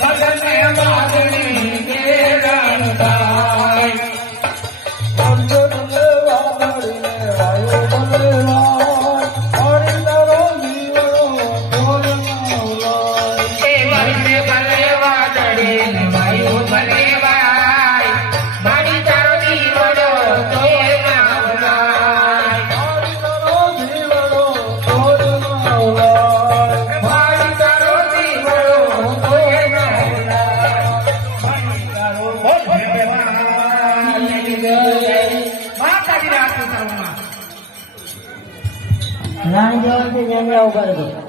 भगन बादली રાણી જવાનથી કેમેરા ઊભા રહેજો